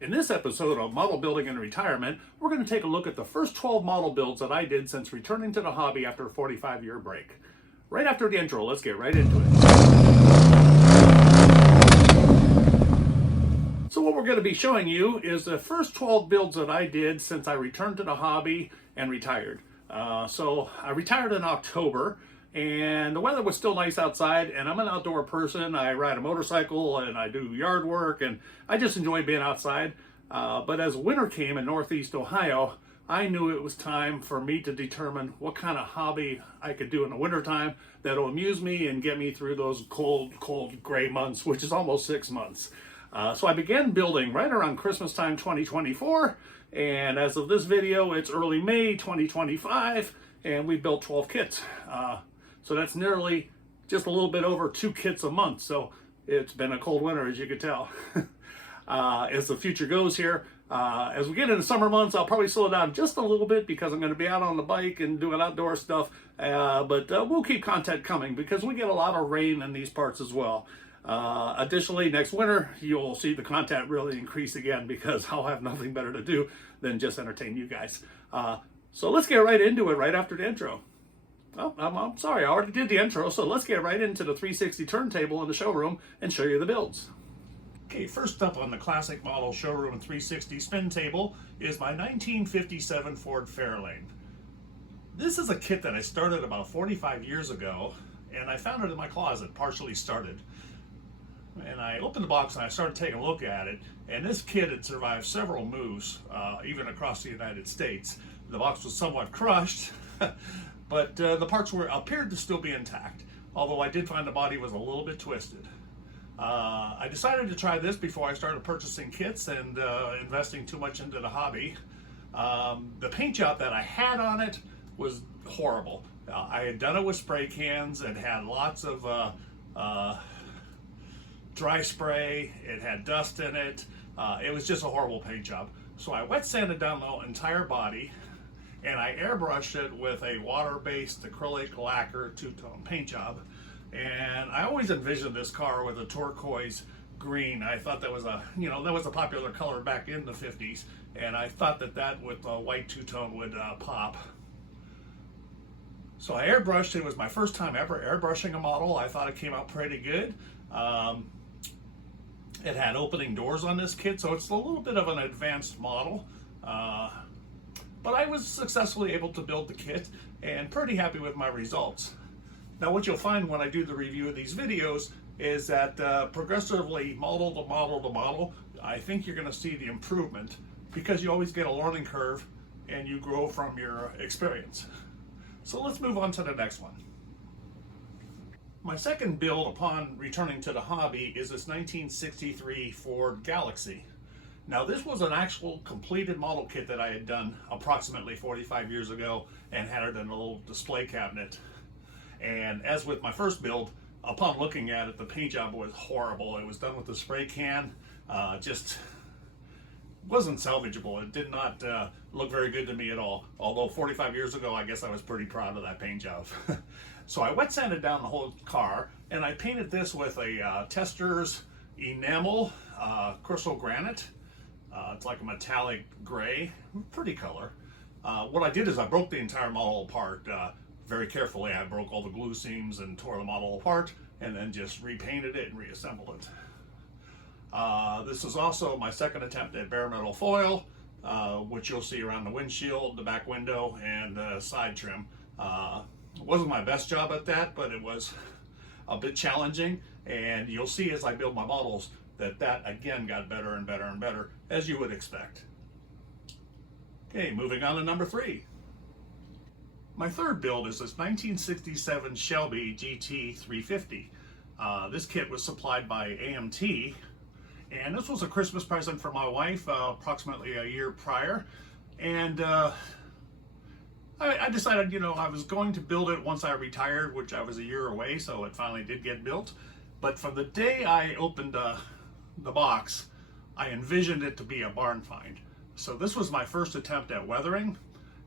In this episode of Model Building and Retirement, we're going to take a look at the first 12 model builds that I did since returning to the hobby after a 45-year break. Right after the intro, let's get right into it. So what we're going to be showing you is the first 12 builds that I did since I returned to the hobby and retired. So I retired in October, and the weather was still nice outside, and I'm an outdoor person. I ride a motorcycle and I do yard work, and I just enjoy being outside. But as winter came in Northeast Ohio, I knew it was time for me to determine what kind of hobby I could do in the wintertime that'll amuse me and get me through those cold, gray months, which is almost 6 months. So I began building right around Christmas time 2024, and as of this video, it's early May 2025, and we built 12 kits. So that's nearly just a little bit over 2 kits a month. So it's been a cold winter, as you can tell. As the future goes here, as we get into summer months, I'll probably slow down just a little bit because I'm going to be out on the bike and doing outdoor stuff. But we'll keep content coming because we get a lot of rain in these parts as well. Additionally, next winter, you'll see the content really increase again because I'll have nothing better to do than just entertain you guys. So let's get right into it right after the intro. Oh, I'm sorry, I already did the intro, so let's get right into the 360 turntable in the showroom and show you the builds. Okay, first up on the classic model showroom 360 spin table is my 1957 Ford Fairlane. This is a kit that I started about 45 years ago, and I found it in my closet, partially started. And I opened the box and I started taking a look at it, and this kit had survived several moves, even across the United States. The box was somewhat crushed, but the parts appeared to still be intact, although I did find the body was a little bit twisted. I decided to try this before I started purchasing kits and investing too much into the hobby. The paint job that I had on it was horrible. I had done it with spray cans. It had lots of dry spray. It had dust in it. It was just a horrible paint job. So I wet sanded down the entire body, and I airbrushed it with a water-based acrylic lacquer two-tone paint job. And I always envisioned this car with a turquoise green. I thought that was a popular color back in the 50s, and I thought that with a white two-tone would pop. So I airbrushed. It was my first time ever airbrushing a model. I thought it came out pretty good. It had opening doors on this kit, so it's a little bit of an advanced model. But I was successfully able to build the kit and pretty happy with my results. Now what you'll find when I do the review of these videos is that progressively model to model to model, I think you're going to see the improvement because you always get a learning curve and you grow from your experience. So let's move on to the next one. My second build upon returning to the hobby is this 1963 Ford Galaxie. Now this was an actual completed model kit that I had done approximately 45 years ago and had it in a little display cabinet. And as with my first build, upon looking at it, the paint job was horrible. It was done with a spray can, just wasn't salvageable. It did not look very good to me at all. Although 45 years ago, I guess I was pretty proud of that paint job. So I wet sanded down the whole car, and I painted this with a Testors enamel crystal granite. It's like a metallic gray, pretty color. What I did is I broke the entire model apart very carefully. I broke all the glue seams and tore the model apart, and then just repainted it and reassembled it. This is also my second attempt at bare metal foil, which you'll see around the windshield, the back window, and the side trim. It wasn't my best job at that, but it was a bit challenging, and you'll see as I build my models that again got better and better and better, as you would expect. Okay, moving on to number 3. My third build is this 1967 Shelby GT 350. This kit was supplied by AMT, and this was a Christmas present for my wife approximately a year prior. And I decided, I was going to build it once I retired, which I was a year away, so it finally did get built. But from the day I opened the box, I envisioned it to be a barn find. So this was my first attempt at weathering.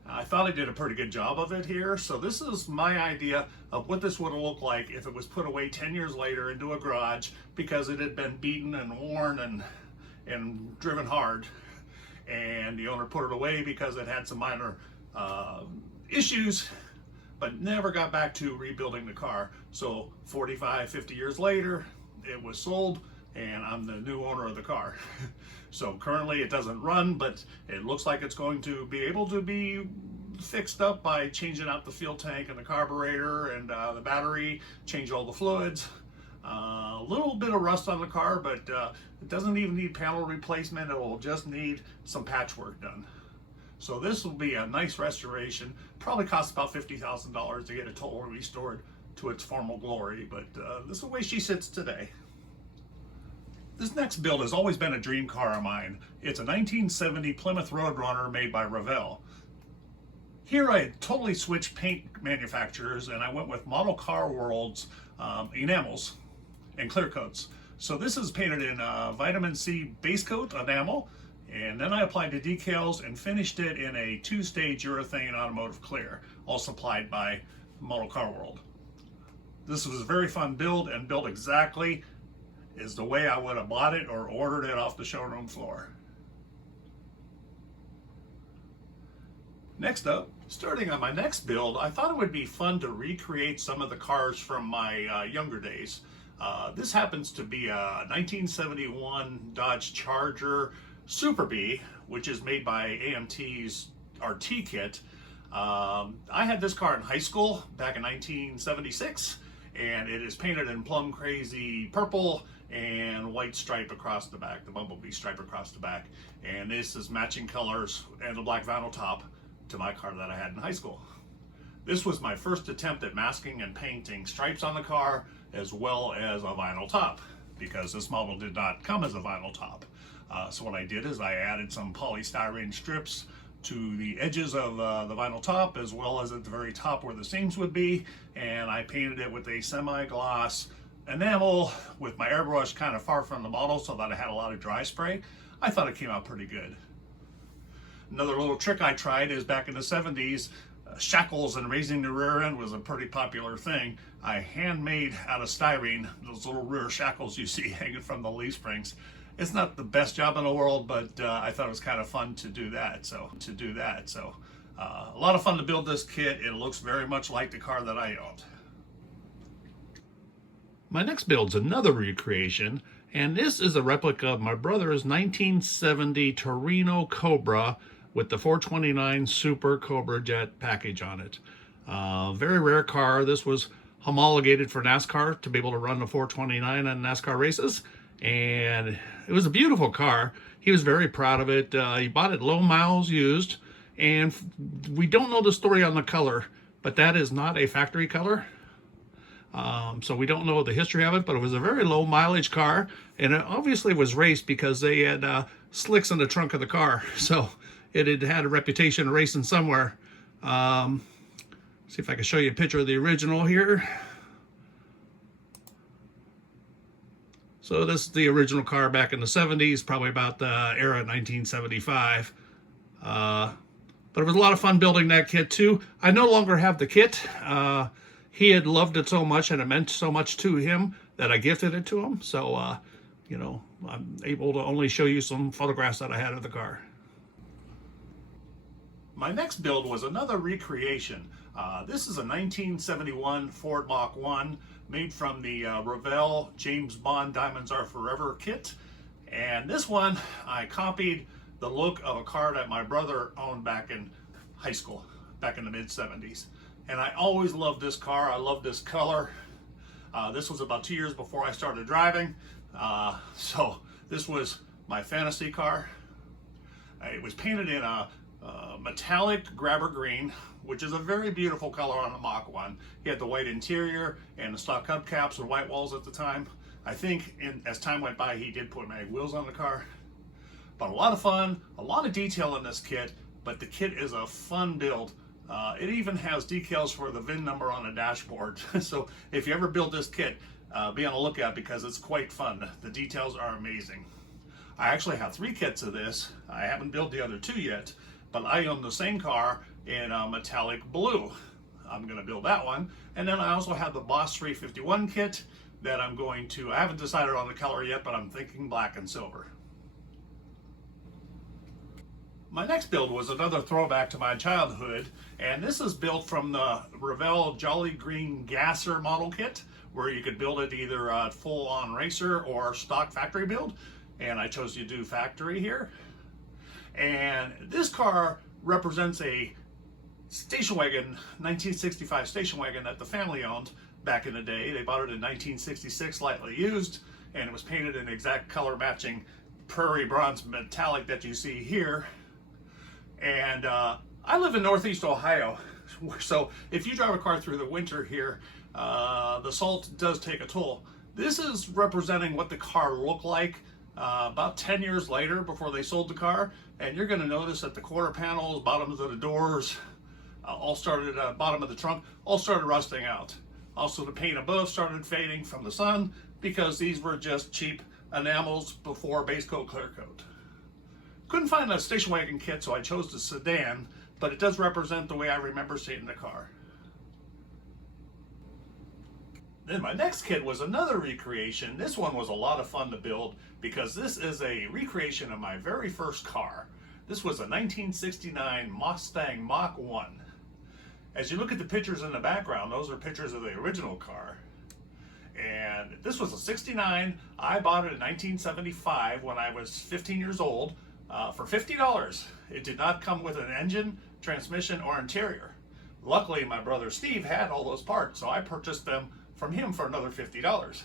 I thought I did a pretty good job of it here. So this is my idea of what this would have looked like if it was put away 10 years later into a garage because it had been beaten and worn and and driven hard. And the owner put it away because it had some minor issues, but never got back to rebuilding the car. So 45, 50 years later, it was sold, and I'm the new owner of the car. So currently it doesn't run, but it looks like it's going to be able to be fixed up by changing out the fuel tank and the carburetor and the battery, change all the fluids. A little bit of rust on the car, but it doesn't even need panel replacement. It will just need some patchwork done. So this will be a nice restoration. Probably costs about $50,000 to get it totally restored to its former glory, but this is the way she sits today. This next build has always been a dream car of mine. It's a 1970 Plymouth Roadrunner made by Revell. Here I totally switched paint manufacturers, and I went with Model Car World's enamels and clear coats. So this is painted in vitamin C base coat enamel, and then I applied the decals and finished it in a 2-stage urethane automotive clear, all supplied by Model Car World. This was a very fun build, and built exactly as the way I would have bought it or ordered it off the showroom floor. Next up, starting on my next build, I thought it would be fun to recreate some of the cars from my younger days. This happens to be a 1971 Dodge Charger Super Bee, which is made by AMT's RT kit. I had this car in high school back in 1976, and it is painted in plum crazy purple and white stripe across the back, the bumblebee stripe across the back. And this is matching colors and a black vinyl top to my car that I had in high school. This was my first attempt at masking and painting stripes on the car as well as a vinyl top, because this model did not come as a vinyl top. So what I did is I added some polystyrene strips to the edges of the vinyl top, as well as at the very top where the seams would be, and I painted it with a semi-gloss enamel with my airbrush kind of far from the model so that I had a lot of dry spray. I thought it came out pretty good. Another little trick I tried is back in the 70s, shackles and raising the rear end was a pretty popular thing. I handmade out of styrene those little rear shackles you see hanging from the leaf springs. It's not the best job in the world, but I thought it was kind of fun to do that. So a lot of fun to build this kit. It looks very much like the car that I owned. My next build's another recreation, and this is a replica of my brother's 1970 Torino Cobra with the 429 Super Cobra Jet package on it. Very rare car. This was homologated for NASCAR to be able to run the 429 on NASCAR races, and it was a beautiful car. He was very proud of it. He bought it low miles used, and we don't know the story on the color, but that is not a factory color. So we don't know the history of it, but it was a very low mileage car, and it obviously was raced because they had slicks in the trunk of the car. So it had had a reputation of racing somewhere. See if I can show you a picture of the original here. So this is the original car back in the 70s, probably about the era of 1975. But it was a lot of fun building that kit too. I no longer have the kit. He had loved it so much and it meant so much to him that I gifted it to him. So, you know, I'm able to only show you some photographs that I had of the car. My next build was another recreation. This is a 1971 Ford Mach 1 made from the Revell James Bond Diamonds Are Forever kit. And this one, I copied the look of a car that my brother owned back in high school, back in the mid-70s. And I always loved this car. I love this color. This was about 2 years before I started driving. So this was my fantasy car. It was painted in a metallic grabber green, which is a very beautiful color on the Mach 1. He had the white interior and the stock hubcaps and white walls at the time. I think as time went by, he did put mag wheels on the car. But a lot of fun, a lot of detail in this kit, but the kit is a fun build. It even has decals for the VIN number on the dashboard. So if you ever build this kit, be on the lookout because it's quite fun. The details are amazing. I actually have 3 kits of this. I haven't built the other 2 yet, but I own the same car in metallic blue. I'm going to build that one. And then I also have the Boss 351 kit that I haven't decided on the color yet, but I'm thinking black and silver. My next build was another throwback to my childhood, and this is built from the Revell Jolly Green Gasser model kit, where you could build it either full-on racer or stock factory build, and I chose to do factory here. And this car represents a station wagon, 1965 station wagon that the family owned back in the day. They bought it in 1966, lightly used, and it was painted in exact color matching prairie bronze metallic that you see here. And I live in Northeast Ohio, so if you drive a car through the winter here, the salt does take a toll. This is representing what the car looked like about 10 years later before they sold the car, and you're going to notice that the quarter panels, bottoms of the doors, all started bottom of the trunk, all started rusting out. Also, the paint above started fading from the sun because these were just cheap enamels before base coat, clear coat. Couldn't find a station wagon kit, so I chose the sedan, but it does represent the way I remember seeing the car. Then my next kit was another recreation. This one was a lot of fun to build because this is a recreation of my very first car. This was a 1969 Mustang Mach 1. As you look at the pictures in the background, those are pictures of the original car. And this was a 69. I bought it in 1975 when I was 15 years old for $50. It did not come with an engine, transmission, or interior. Luckily, my brother Steve had all those parts, so I purchased them from him for another $50.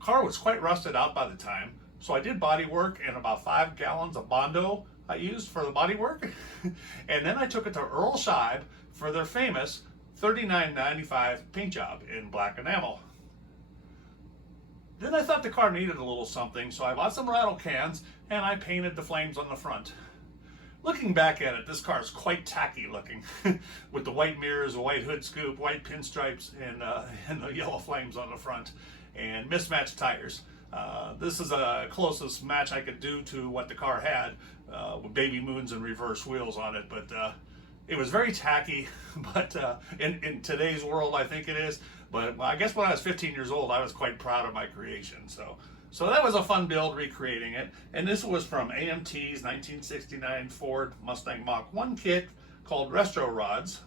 Car was quite rusted out by the time, so I did body work and about 5 gallons of Bondo I used for the body work. And then I took it to Earl Scheib for their famous $39.95 paint job in black enamel. Then I thought the car needed a little something, so I bought some rattle cans and I painted the flames on the front. Looking back at it, this car is quite tacky looking, with the white mirrors, a white hood scoop, white pinstripes, and the yellow flames on the front, and mismatched tires. This is the closest match I could do to what the car had, with baby moons and reverse wheels on it, but it was very tacky, but in today's world I think it is. But I guess when I was 15 years old, I was quite proud of my creation. So that was a fun build recreating it. And this was from AMT's 1969 Ford Mustang Mach 1 kit called Retro Rods.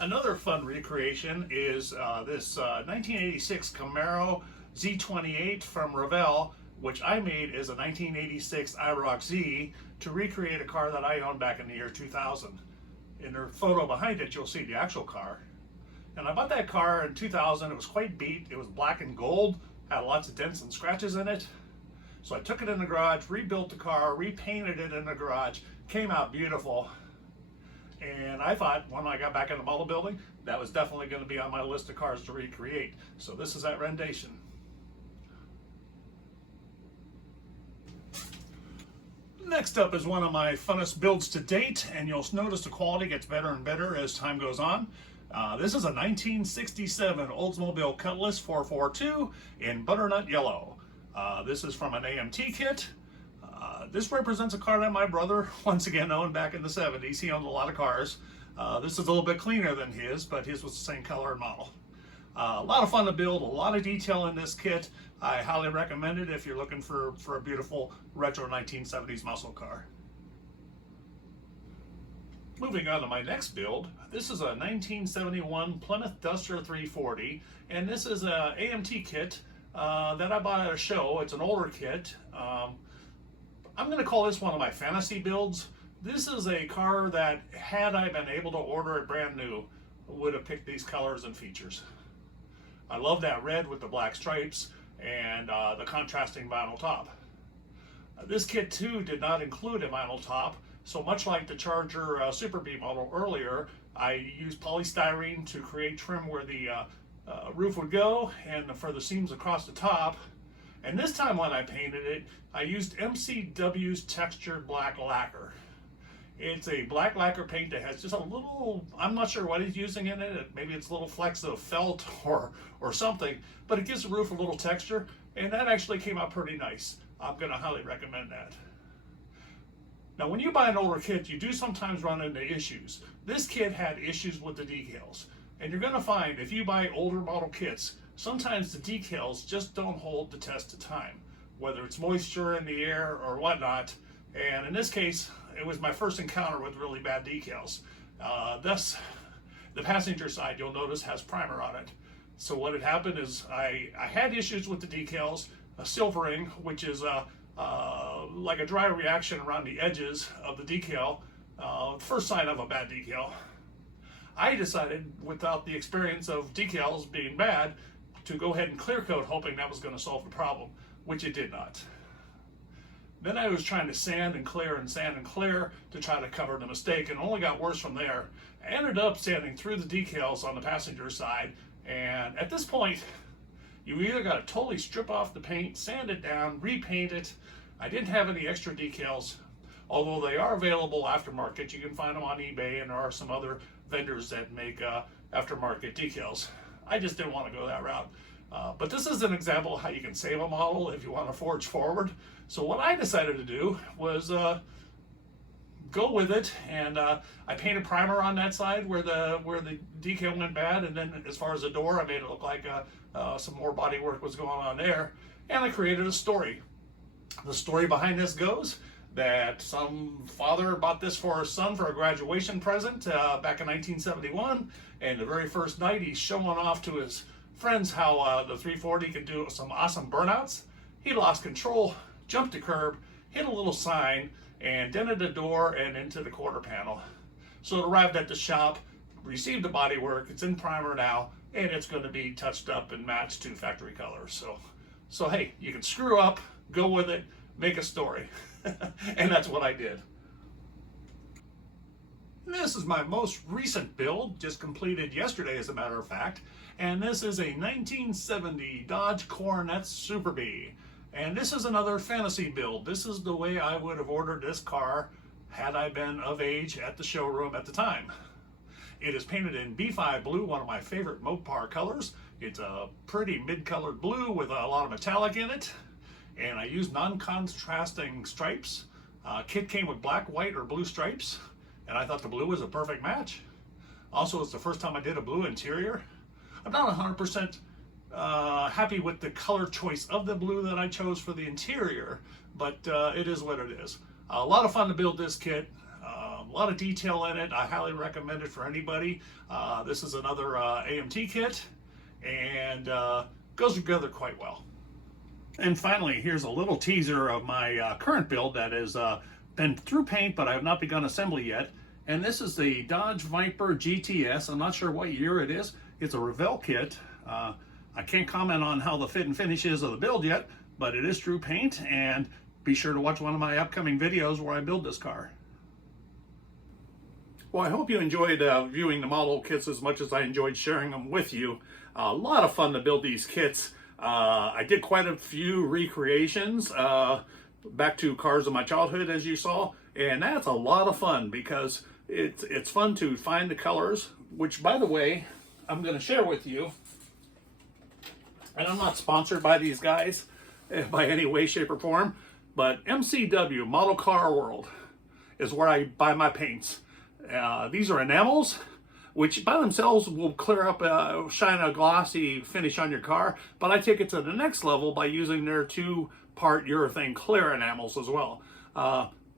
Another fun recreation is this 1986 Camaro Z28 from Revell, which I made as a 1986 IROC Z to recreate a car that I owned back in the year 2000. In the photo behind it, you'll see the actual car. And I bought that car in 2000. It was quite beat. It was black and gold, had lots of dents and scratches in it. So I took it in the garage, rebuilt the car, repainted it in the garage, came out beautiful. And I thought when I got back in the model building, that was definitely going to be on my list of cars to recreate. So this is that rendition. Next up is one of my funnest builds to date, and you'll notice the quality gets better and better as time goes on. This is a 1967 Oldsmobile Cutlass 442 in butternut yellow. This is from an AMT kit. This represents a car that my brother once again owned back in the 70s. He owned a lot of cars. This is a little bit cleaner than his, but his was the same color and model. A lot of fun to build, a lot of detail in this kit. I highly recommend it if you're looking for a beautiful retro 1970s muscle car. Moving on to my next build, this is a 1971 Plymouth Duster 340, and this is a AMT kit that I bought at a show. It's an older kit. I'm going to call this one of my fantasy builds. This is a car that, had I been able to order it brand new, would have picked these colors and features. I love that red with the black stripes and the contrasting vinyl top. This kit too did not include a vinyl top, so much like the Charger Super B model earlier, I used polystyrene to create trim where the roof would go and for the seams across the top. And this time when I painted it, I used MCW's Textured Black Lacquer. It's a black lacquer paint that has just a little, I'm not sure what he's using in it. Maybe it's a little flecks of felt or something, but it gives the roof a little texture, and that actually came out pretty nice. I'm going to highly recommend that. Now, when you buy an older kit, you do sometimes run into issues. This kit had issues with the decals, and you're going to find if you buy older model kits, sometimes the decals just don't hold the test of time. Whether it's moisture in the air or whatnot, And in this case, it was my first encounter with really bad decals. Thus, the passenger side, you'll notice, has primer on it. So what had happened is I had issues with the decals, a silvering, which is like a dry reaction around the edges of the decal, first sign of a bad decal. I decided, without the experience of decals being bad, to go ahead and clear coat, hoping that was going to solve the problem, which it did not. Then I was trying to sand and clear to try to cover the mistake, and only got worse from there. I ended up sanding through the decals on the passenger side, and at this point, you either got to totally strip off the paint, sand it down, repaint it. I didn't have any extra decals, although they are available aftermarket. You can find them on eBay, and there are some other vendors that make aftermarket decals. I just didn't want to go that route. But this is an example of how you can save a model if you want to forge forward. So what I decided to do was go with it, and I painted primer on that side where the decal went bad, and then as far as the door, I made it look like some more body work was going on there, and I created a story. The story behind this goes that some father bought this for his son for a graduation present back in 1971, and the very first night he's showing off to his friends how the 340 could do some awesome burnouts. He lost control, jumped the curb, hit a little sign, and dented the door and into the quarter panel. So it arrived at the shop, received the body work, it's in primer now, and it's going to be touched up and matched to factory colors. So hey, you can screw up, go with it, make a story. And that's what I did. This is my most recent build, just completed yesterday as a matter of fact, and this is a 1970 Dodge Coronet Super Bee. And this is another fantasy build. This is the way I would have ordered this car had I been of age at the showroom at the time. It is painted in B5 blue, one of my favorite Mopar colors. It's a pretty mid-colored blue with a lot of metallic in it. And I used non-contrasting stripes. Kit came with black, white, or blue stripes, and I thought the blue was a perfect match. Also, it's the first time I did a blue interior. I'm not 100% happy with the color choice of the blue that I chose for the interior, but it is what it is. A lot of fun to build this kit. A lot of detail in it. I highly recommend it for anybody. This is another AMT kit, and goes together quite well. And finally, here's a little teaser of my current build that has been through paint, but I have not begun assembly yet. And this is the Dodge Viper GTS. I'm not sure what year it is. It's a Revell kit. I can't comment on how the fit and finish is of the build yet, but it is through paint, and be sure to watch one of my upcoming videos where I build this car. Well, I hope you enjoyed viewing the model kits as much as I enjoyed sharing them with you. A lot of fun to build these kits. I did quite a few recreations back to cars of my childhood, as you saw, and that's a lot of fun because it's fun to find the colors, which, by the way, I'm going to share with you. And I'm not sponsored by these guys by any way, shape, or form, but MCW, Model Car World, is where I buy my paints. These are enamels, which by themselves will clear up, shine a glossy finish on your car, but I take it to the next level by using their 2-part urethane clear enamels as well.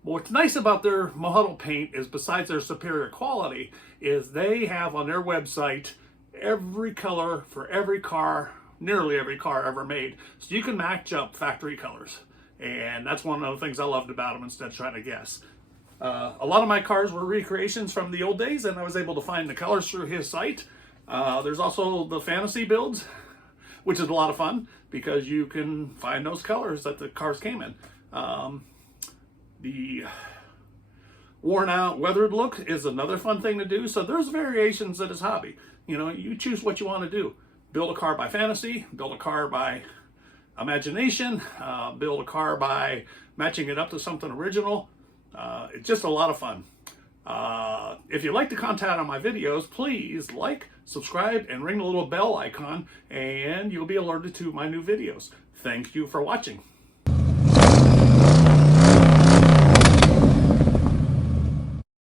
What's nice about their model paint is, besides their superior quality, is they have on their website every color for every car, nearly every car ever made, so you can match up factory colors. And that's one of the things I loved about them, instead of trying to guess. A lot of my cars were recreations from the old days, and I was able to find the colors through his site. There's also the fantasy builds, which is a lot of fun because you can find those colors that the cars came in. The worn out, weathered look is another fun thing to do. So there's variations of this hobby. You know, you choose what you want to do. Build a car by fantasy, build a car by imagination, build a car by matching it up to something original. It's just a lot of fun. If you like the content on my videos, please like, subscribe, and ring the little bell icon, and you'll be alerted to my new videos. Thank you for watching.